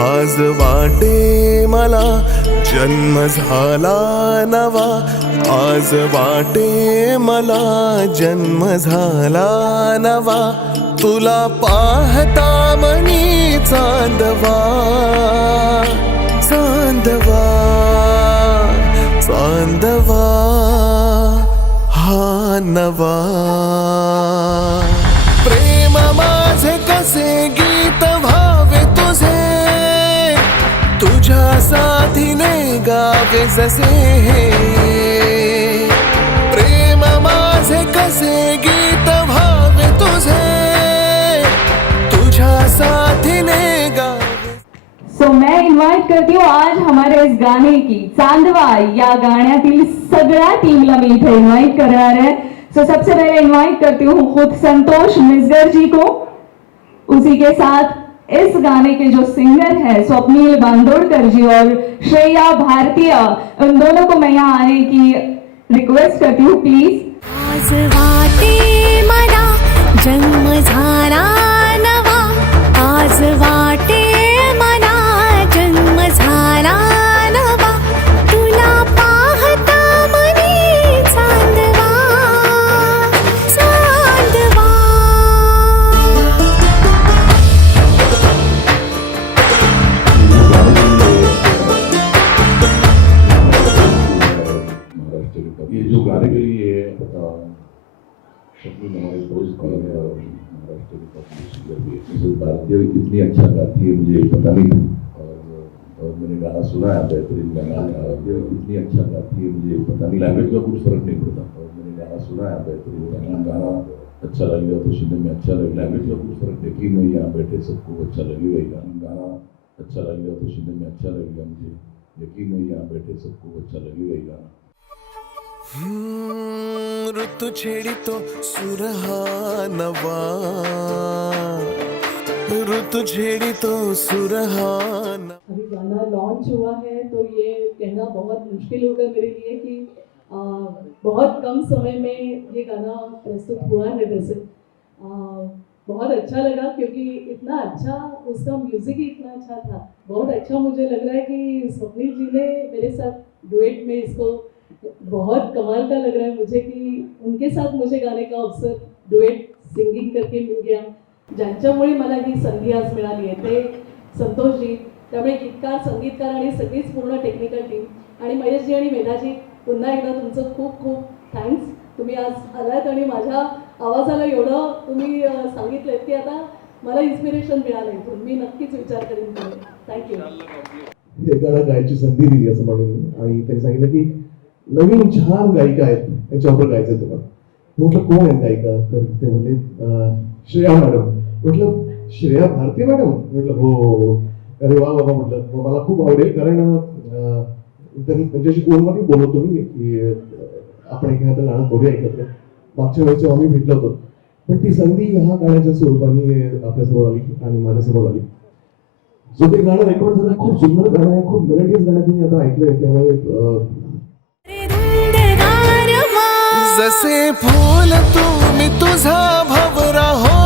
आज वाटे मला जन्म झाला नवा, आज वाटे मला जन्म झाला नवा, तुला पाहता मनी चांदवा चांदवा चांदवा हा नवा। प्रेम माझे कसे गीत व्हावे तुझे, तुझ्या साथीने गावे जसे हे। प्रेम माझे कसे गीत व्हावे तुझे, तुझ्या साथीने गावे। सो मैं इन्वाइट करती हूँ आज हमारे इस गाने की चांदवा या गाण्यातील सगळ्या टीमला मी इथे इन्वाइट करणार है। सो सबसे पहले इन्वाइट करती हूँ खुद संतोष मिसगर जी को, उसी के साथ इस गाने के जो सिंगर है स्वप्नील बांदोड़कर जी और श्रेया भारतीय, उन दोनों को मैं यहाँ आने की रिक्वेस्ट करती हूँ प्लीज। आज वाटे मला जन्म झाला नवा, आज वाटे मला जन्म झाला नवा, तुला पाहता मनी चांदवा चांदवा। ये जो गाने के लिए शक्ति हमारे दोस्त और महाराष्ट्र के पॉपुलर सिंगर भी मिसेस भारतीय कितनी अच्छा गाती है मुझे पता नहीं था, और मैंने गाना सुना है, बेहतरीन गाना है। कितनी अच्छा गाती है मुझे पता नहीं, लैंग्वेज का कुछ फर्क नहीं पड़ता, और मैंने गाना सुना है, बेहतरीन गाना। गाना अच्छा लगेगा तो सुनने में अच्छा लगेगा, लैंग्वेज का कुछ फर्क नहीं। मैं यहाँ बैठे सबको अच्छा लगेगा ही गाना अच्छा लगेगा तो सुनने में अच्छा लगेगा, मुझे यकीन है यहाँ बैठे सबको अच्छा लगेगा ही गाना। ऋतु छेड़ी तो सुरहानवा, ऋतु छेड़ी तो सुरहाना। अभी गाना लॉन्च हुआ है तो ये कहना बहुत मुश्किल होगा मेरे लिए कि बहुत कम समय में ये गाना प्रस्तुत हुआ है। वैसे बहुत अच्छा लगा क्योंकि इतना अच्छा, उसका म्यूजिक ही इतना अच्छा था। बहुत अच्छा मुझे लग रहा है कि स्वप्नील जी ने मेरे साथ डुएट में इसको, बहुत कमाल का लग रहा है मुझे कि उनके साथ मुझे गाने का अवसर डुएट सिंगिंग करके मिल गया, ज्यांच्यामुळे मला ही संधी आज मिळाली आहे ते संतोषजी। त्यामुळे गीतकार, संगीतकार आणि सगळीच पूर्ण टेक्निकल टीम आणि महेशजी आणि मेधाजी, पुन्हा एकदा तुमचं खूप खूप थँक्स। तुम्ही आज आलात आणि माझ्या आवाजाला एवढं तुम्ही सांगितलं की आता मला इन्स्पिरेशन मिळालं इथून, मी नक्कीच विचार करेन पुढे। थँक्यू। हे गाणं गायची संधी दिली असं म्हणून, आणि त्यांनी सांगितलं की नवीन छान गायिका आहेत त्यांच्यावर गायचं तुला। म्हटलं कोण आहे गायिका, तर ते म्हणले श्रेया मॅडम। म्हटलं श्रेया भारती मॅडम? म्हटलं हो। अरे वा बाबा, म्हटलं मला खूप आवडेल, कारण त्यांच्याशी फोनवरही बोलवतो मी की आपण एखादं गाणं करूया एकत्र। मागच्या वेळेस आम्ही भेटलो होतो, पण ती संधी ह्या गाण्याच्या स्वरूपाने आपल्यासमोर आली आणि माझ्यासमोर आली। जो ते गाणं रेकॉर्ड झालं खूप सुंदर गाणं आहे, खूप मेलोडियस गाणं तुम्ही आता ऐकलंय, त्यामुळे जसे फूल तू मी तुझा भवरा हो,